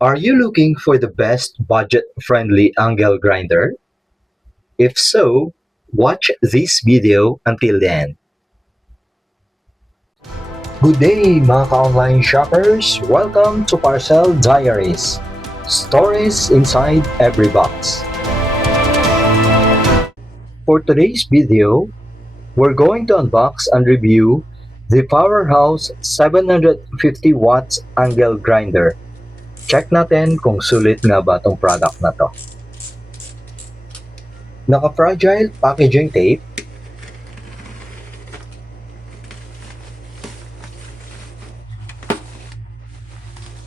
Are you looking for the best budget-friendly angle grinder? If so, watch this video until the end. Good day mga ka-online shoppers! Welcome to Parcel Diaries. Stories inside every box. For today's video, we're going to unbox and review the Powerhouse 750 watts angle grinder. Check natin kung sulit nga ba itong product na to. Naka-fragile packaging tape,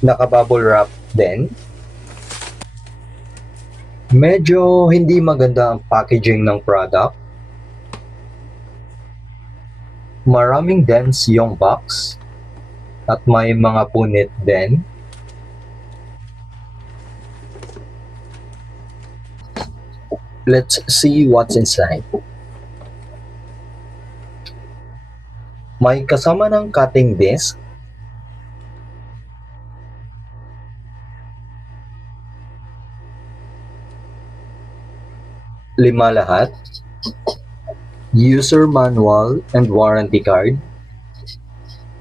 naka-bubble wrap din. Medyo hindi maganda ang packaging ng product. Maraming dents yung box at may mga punit din. Let's see what's inside. May kasama ng cutting disc, lima lahat, user manual and warranty card,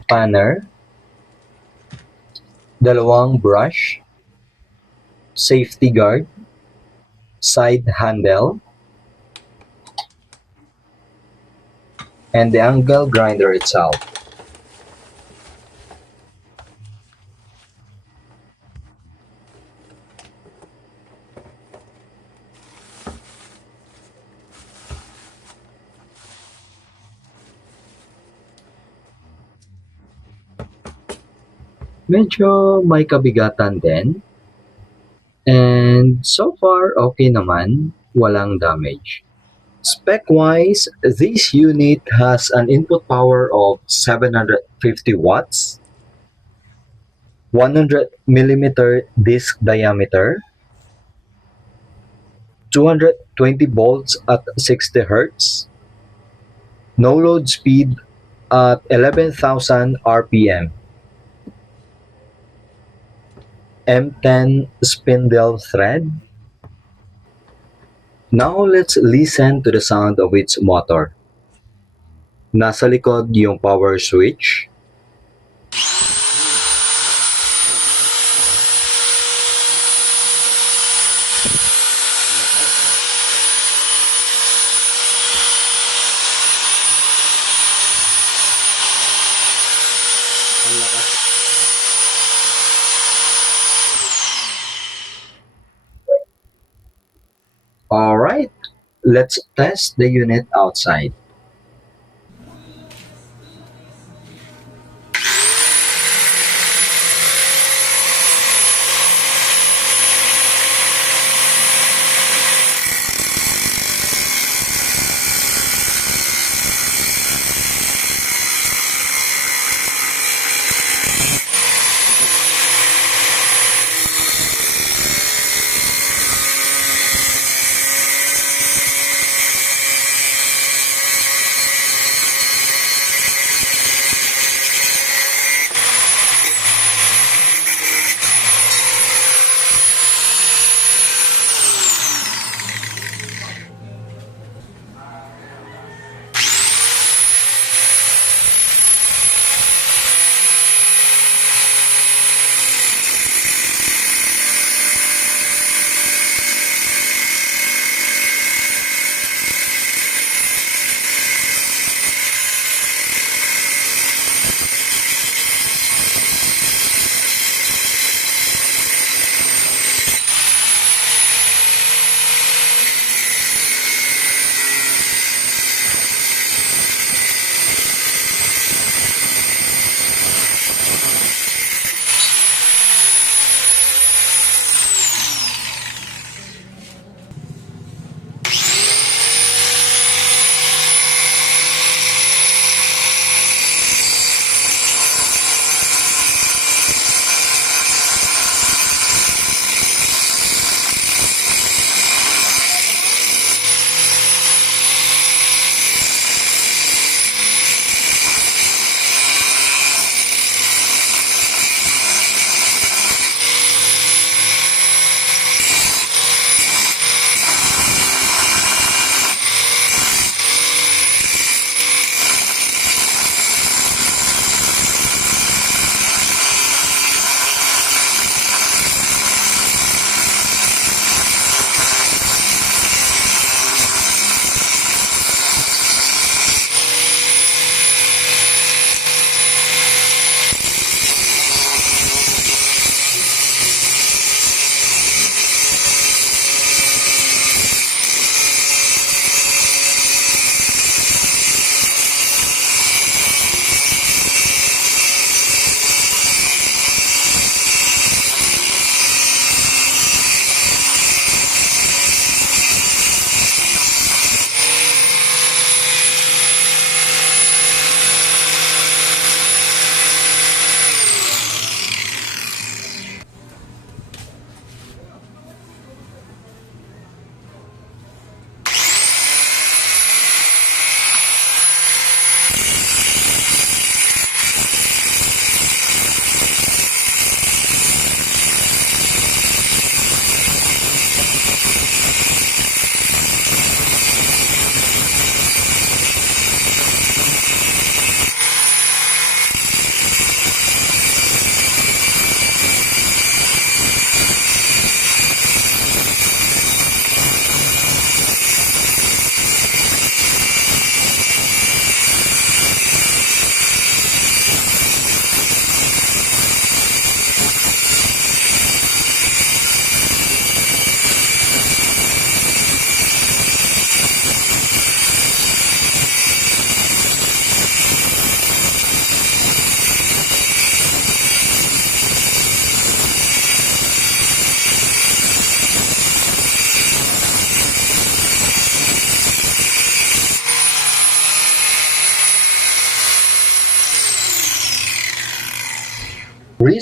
spanner, dalawang brush, safety guard, side handle, and the angle grinder itself. Medyo may kabigatan din. And so far, okay naman. Walang damage. Spec-wise, this unit has an input power of 750 watts, 100 millimeter disc diameter, 220 volts at 60 Hz, no load speed at 11,000 RPM, M10 spindle thread. Now let's listen to the sound of its motor. Nasa likod yung power switch. Alright, let's test the unit outside.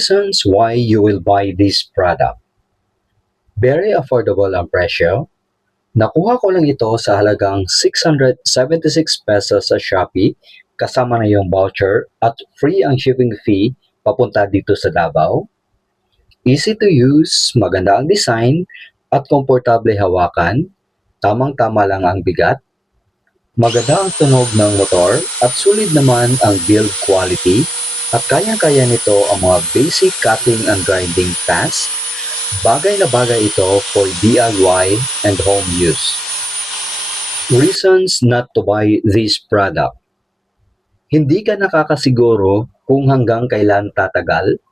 Reasons why you will buy this product. Very affordable ang presyo. Nakuha ko lang ito sa halagang 676 pesos sa Shopee, kasama na yung voucher at free ang shipping fee papunta dito sa Davao. Easy to use, maganda ang design, at komportable hawakan. Tamang-tama lang ang bigat. Maganda ang tunog ng motor at sulit naman ang build quality at kayang-kaya nito ang mga basic cutting and grinding tasks. Bagay na bagay ito for DIY and home use. Reasons not to buy this product. Hindi ka nakakasiguro kung hanggang kailan tatagal.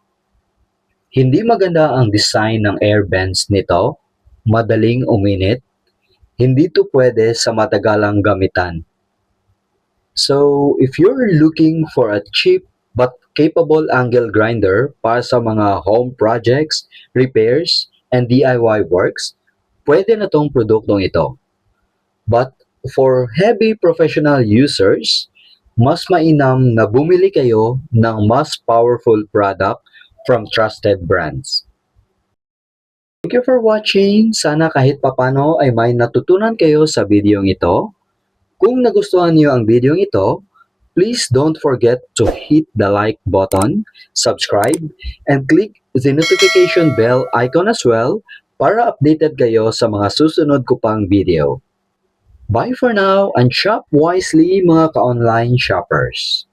Hindi maganda ang design ng air vents nito. Madaling uminit. Hindi to pwede sa matagalang gamitan. So, if you're looking for a cheap but capable angle grinder para sa mga home projects, repairs, and DIY works, pwede na tong produktong ito. But for heavy professional users, mas mainam na bumili kayo ng mas powerful product from trusted brands. Thank you for watching. Sana kahit papano ay may natutunan kayo sa videong ito. Kung nagustuhan niyo ang videong ito, please don't forget to hit the like button, subscribe, and click the notification bell icon as well para updated kayo sa mga susunod ko pang video. Bye for now and shop wisely mga ka-online shoppers!